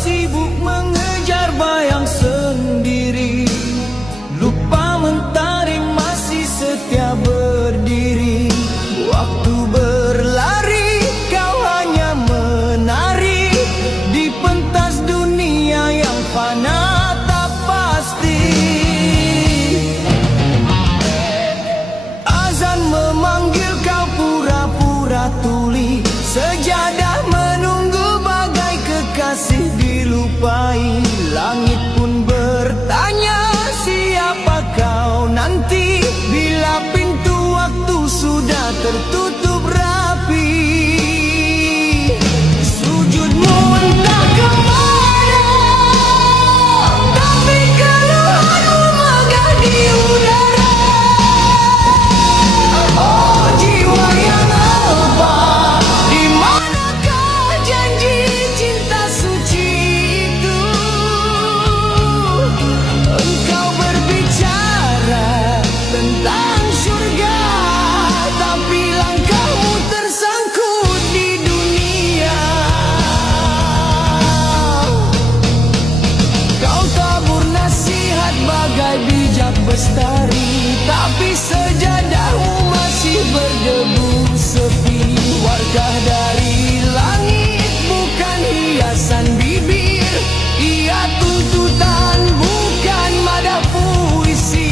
sibuk mengejar bayang sendiri, lupa mentari masih setia berdiri. Waktu berlari, kau hanya menari di pentas dunia yang fana tak pasti. Azan memanggil, kau pura-pura tuli, sejadah menunggu bagai kekasih dilupai. Langit pun bertanya, siapa kau nanti, bila pintu waktu sudah tertutup rapi. Sujudmu entah kemana, tapi keluhanmu megah di udara. Oh jiwa yang apa, di manakah janji cinta suci itu? Engkau berbicara tentang surga, tapi langkahmu tersangkut di dunia. Kau tabur nasihat bagai bijak bestari, tapi sejadahmu masih berdebu sepi. Warkah dari langit bukan hiasan bibir, ia tuntutan bukan madah puisi.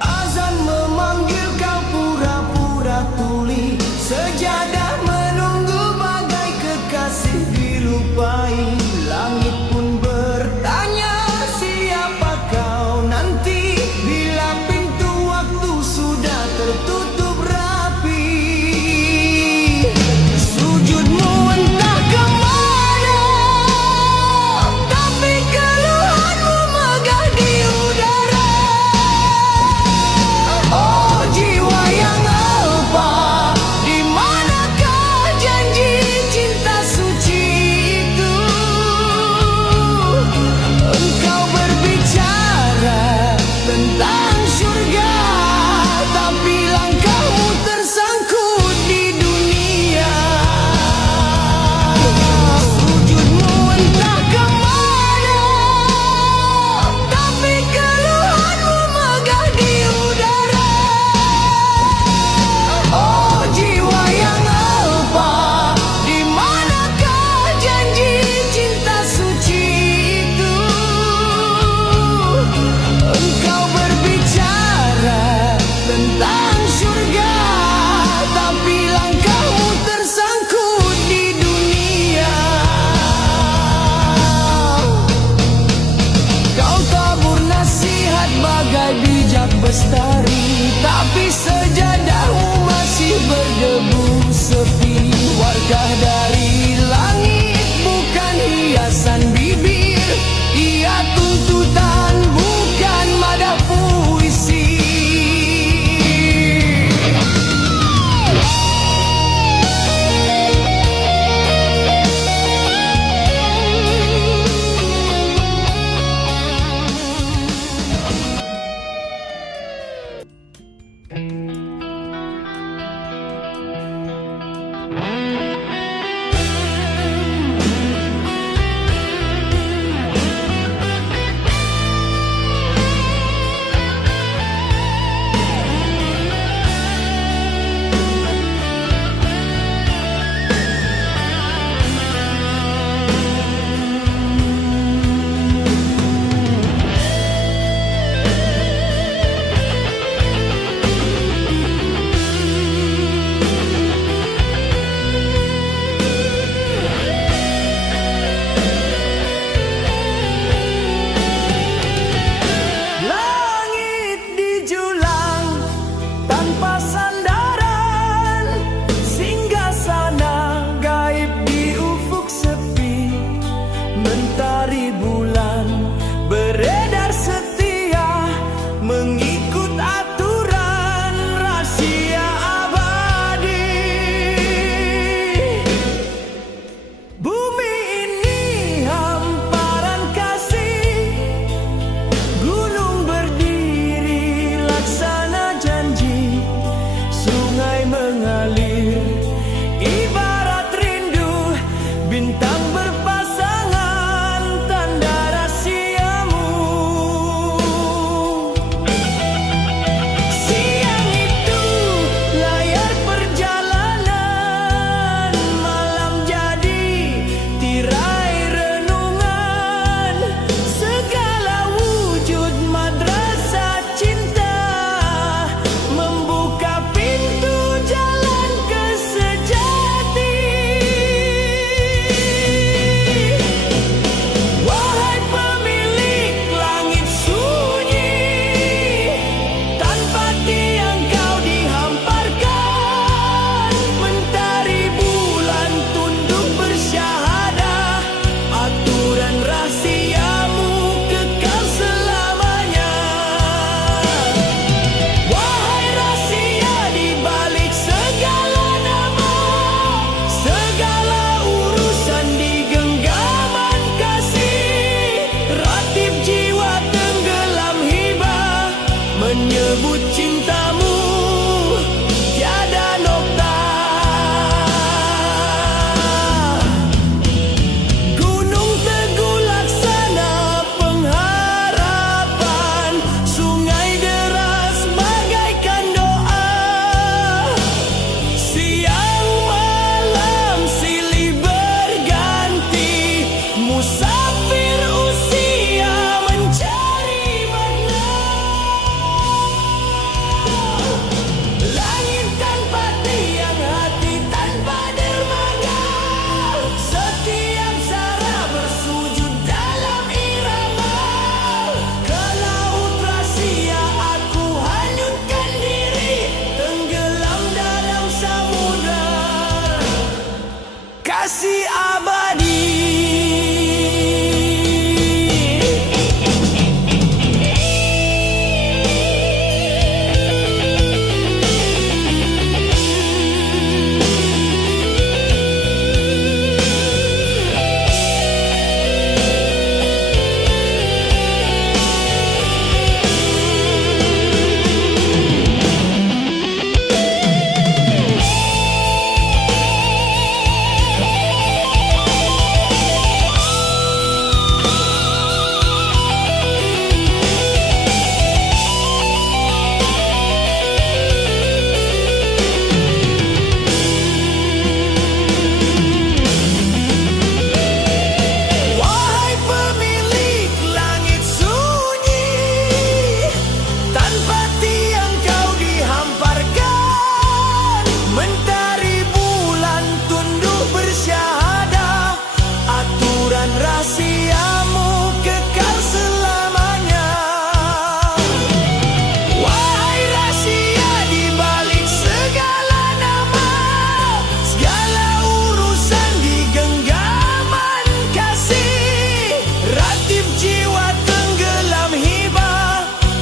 Azan memanggil, kau pura-pura tuli, sejadah menunggu bagai kekasih dilupai. Langit pun bertanya, siapa kau nanti, bila pintu waktu sudah tertutup rapi. Sujudmu entah kemana, tapi keluhanmu megah di udara. Oh jiwa yang apa, di manakah janji cinta suci itu? Engkau berbicara tentang surga, tapi langkahmu tersangkut di dunia. Sujudmu entah kemana, tapi keluhanmu megah di udara. Oh jiwa yang apa, di manakah janji cinta suci itu? Engkau berbicara tentang surga, tapi langkahmu tersangkut di dunia. Kau tabur nasihat bagai bijak bestari, tapi sejadahmu masih berdebu sepi. Warkah dari langit bukan hiasan bibir, ia tuntutan bukan madah puisi.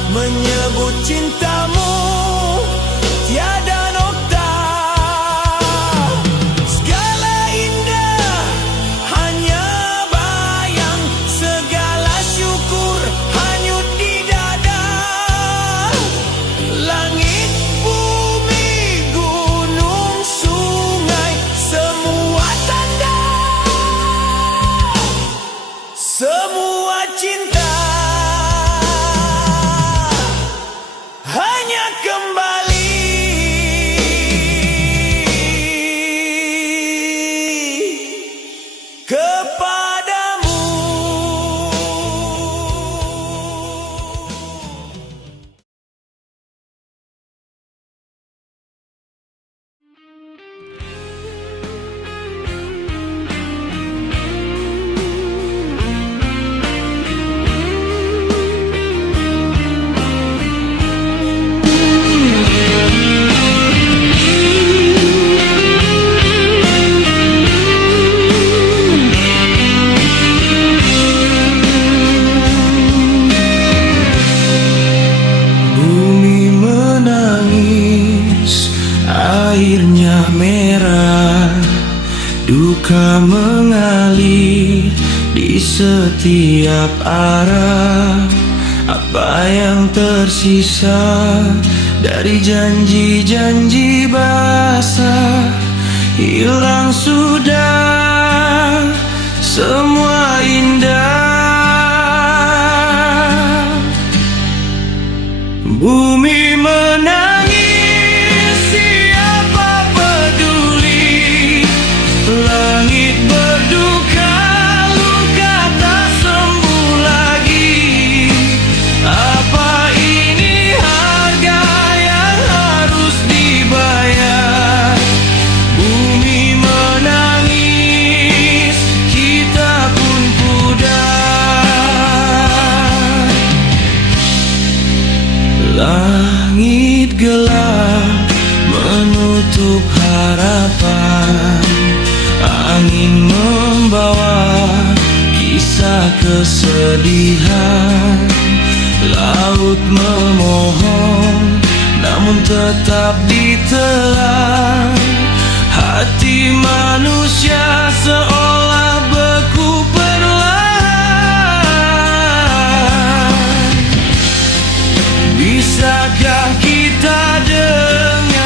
menyebut cintamu tiada nokta. Segala indah hanya bayang, segala syukur hanyut di dada. Langit, bumi, gunung, sungai, semua tanda, semua cinta hanya kembali kepadamu. Bumi menangis, airnya merah, duka mengalir di setiap arah. Apa yang tersisa dari janji-janji basah, hilang sudah semua indah. Bumi menangis, siapa peduli? Langit berduka, luka tak sembuh lagi. Apa ini harga yang harus dibayar? Bumi menangis, kita pun pudar. Langit gelap menutup harapan, angin membawa kisah kesedihan. Laut memohon namun tetap ditelan. Hati manusia seolah beku perlahan. Bisakah kita dengar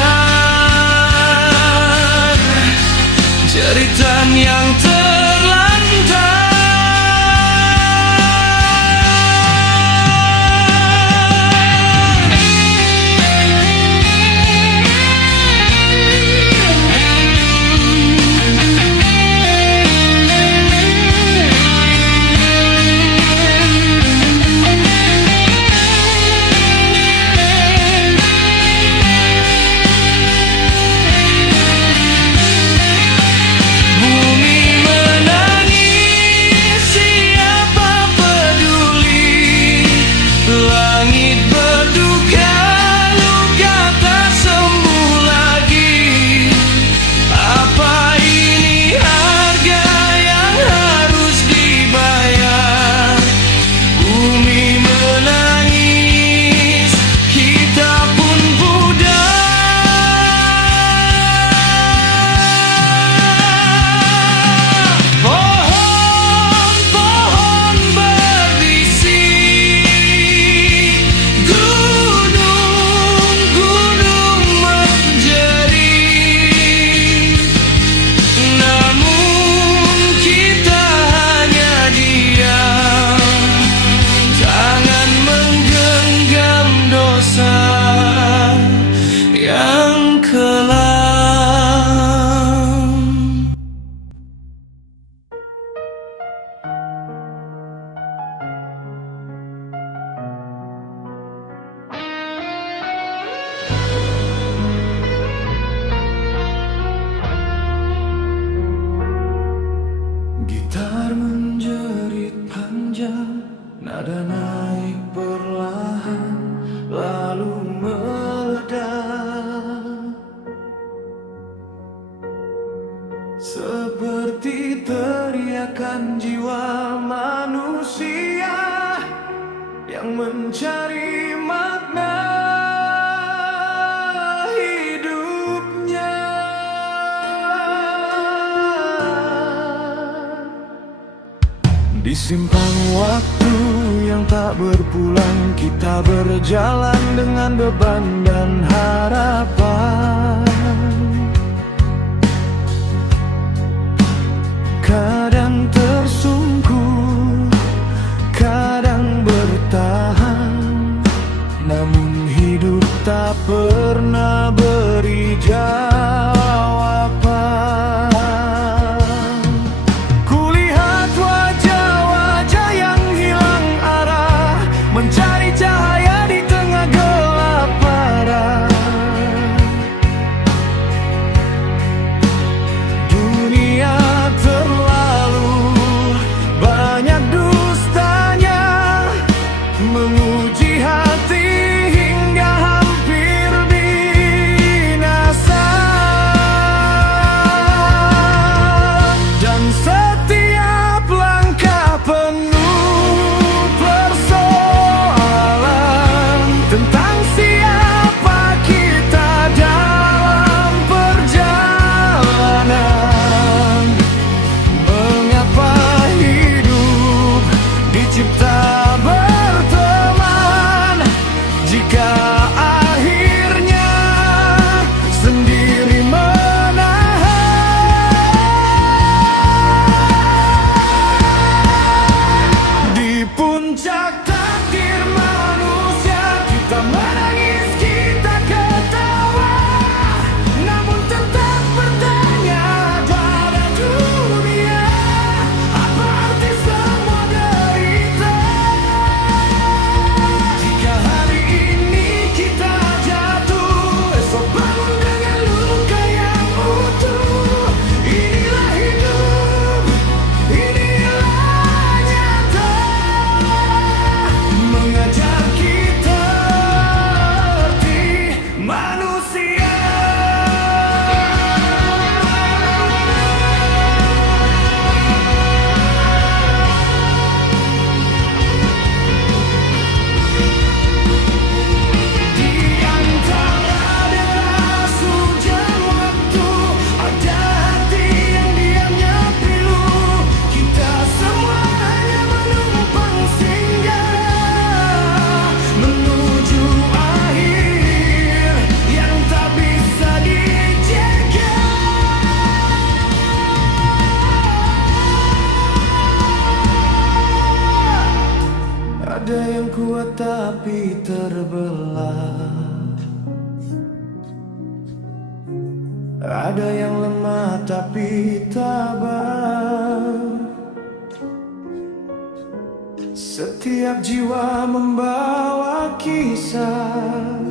jeritan yang terlantar? Nada naik perlahan lalu meledak, seperti teriakan jiwa manusia yang mencari simpang waktu yang tak berpulang, kita berjalan dengan beban dan harapan. Kadang tersungkur, kadang bertahan, namun hidup tak pernah beri jawaban. Kulihat wajah-wajah yang hilang arah, mencari cahaya di tengah gelap parah. Dunia terlalu banyak dustanya, menguji hati hingga hampir binasa. Dan setiap langkah penuh persoalan tentang siapa kita dalam perjalanan. Mengapa hidup dicipta berteman jika akhirnya sendiri menahan? Di puncak takdir manusia, kita menangis, kita ketawa, namun tetap bertanya pada dunia, apa arti semua derita? Jika hari ini kita jatuh, esok bangun dengan luka yang utuh. Inilah hidup, inilah nyata, mengajar kita arti manusia. Di antara deras hujan waktu, ada hati yang diamnya pilu. Kita semua hanya menumpang singgah menuju akhir yang tak bisa dijaga. Ada yang kuat tapi terbelah, ada yang lemah tapi tabah. Setiap jiwa membawa kisah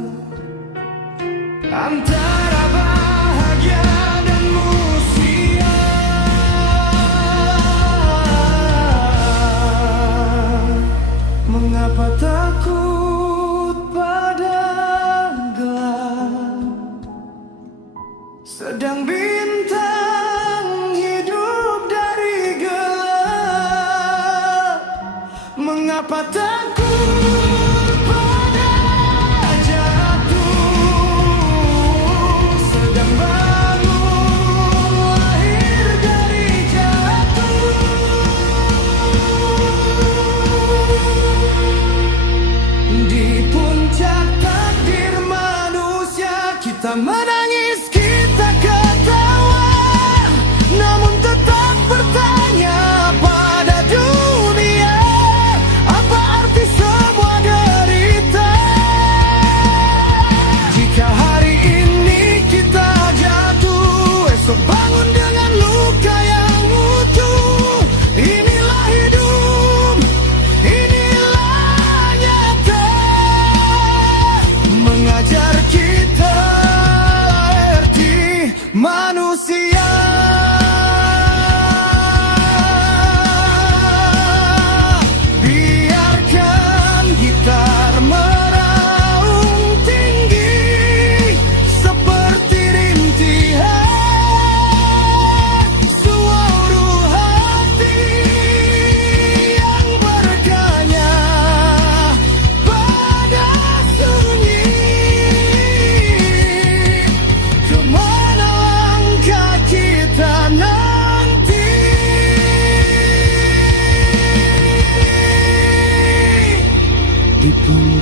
antara bahagia dan musia. Mengapa takut pada gelap, sedang bintang hidup dari gelap? Mengapa takut pada jatuh, sedang bangun lahir dari jatuh? Di puncak takdir manusia, kita menangis, kita ketawa, namun tetap bertanya pada dunia, apa arti semua derita? Jika hari ini kita jatuh, esok bangun dengan luka yang utuh. Inilah hidup, inilah nyata, mengajar kita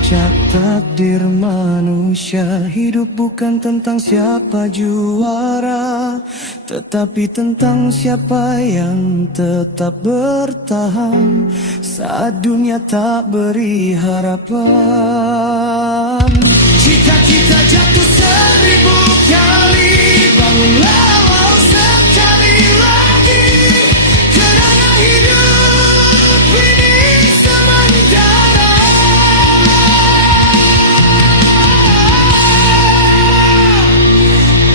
puncak takdir manusia. Hidup bukan tentang siapa juara, tetapi tentang siapa yang tetap bertahan saat dunia tak beri harapan. Jika kita jatuh 1000 kali, bangunlah walau sekali lagi. Kerana hidup ini sementara,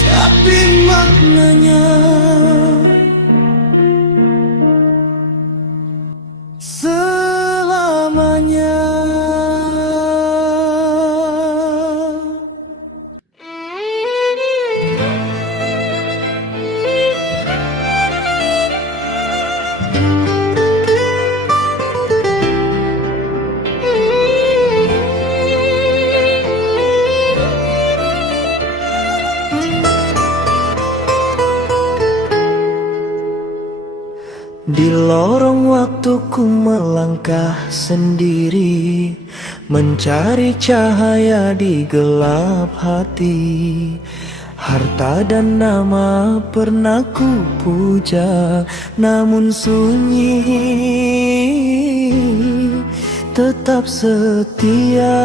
tapi maknanya selamanya. Di lorong waktuku melangkah sendiri, mencari cahaya di gelap hati. Harta dan nama pernah ku puja, namun sunyi tetap setia.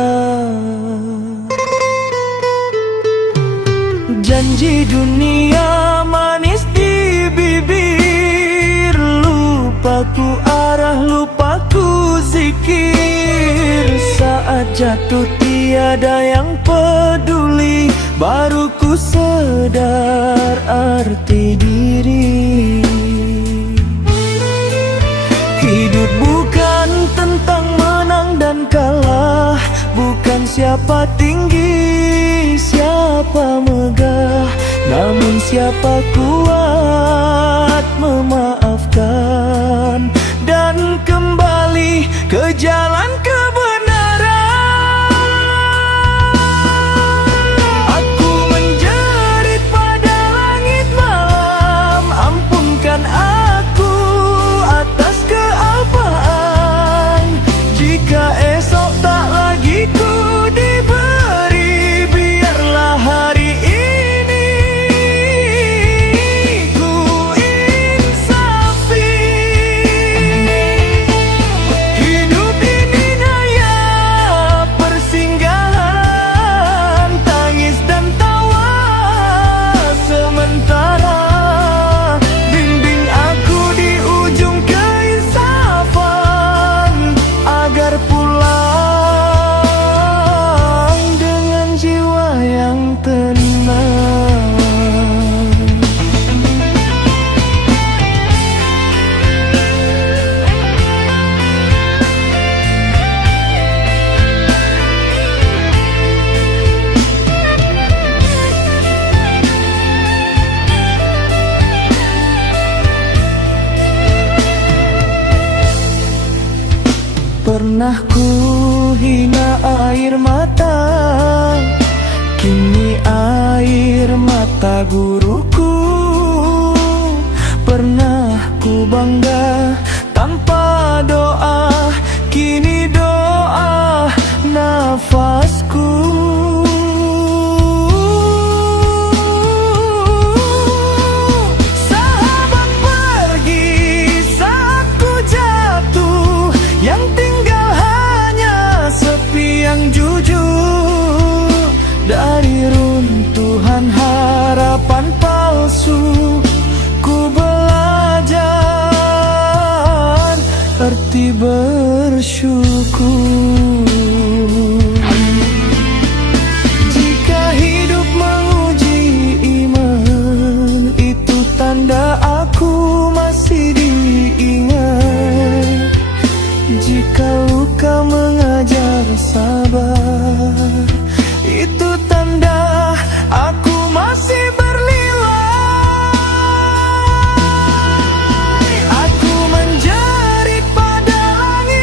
Janji dunia manis di bibir, lupaku arah, lupaku zikir. Saat jatuh tiada yang peduli, baru ku sadar arti diri. Hidup bukan tentang menang dan kalah, bukan siapa tinggi, siapa megah, namun siapa kuat memaafkan dan kembali ke jalan kebenaran. Aku menjerit pada langit malam, ampunkan aku atas kealpaan. Jika esok tak lagi ku diberi, biarlah hari ini ku insafi. Hidup ini hanya persinggahan, tangis dan tawa sementara. Bimbing aku di ujung keinsafan, agar pulang dengan jiwa yang tenang. Pernah ku hina air mata, kini air mata guruku. Pernah ku bangga tanpa doa, kini doa nafasku. Sahabat pergi saat ku jatuh, yang tinggal hanya sepi yang jujur. Dari runtuhan harapan palsu, ku belajar arti bersyukur. Jika hidup menguji iman, itu tanda aku masih diingat. Jika luka mengajar sabar, itu tanda aku masih bernilai. Aku menjerit pada langit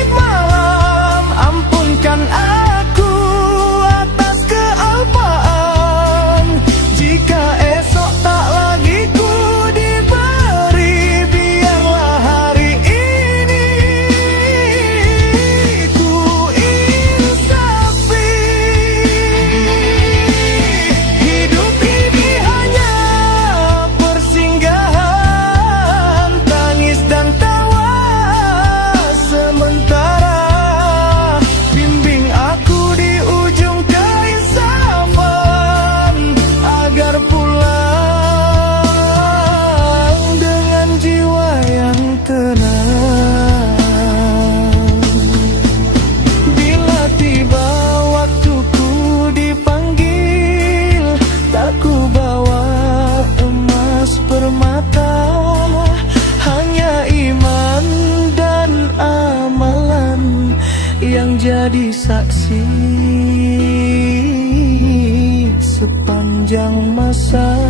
sepanjang masa.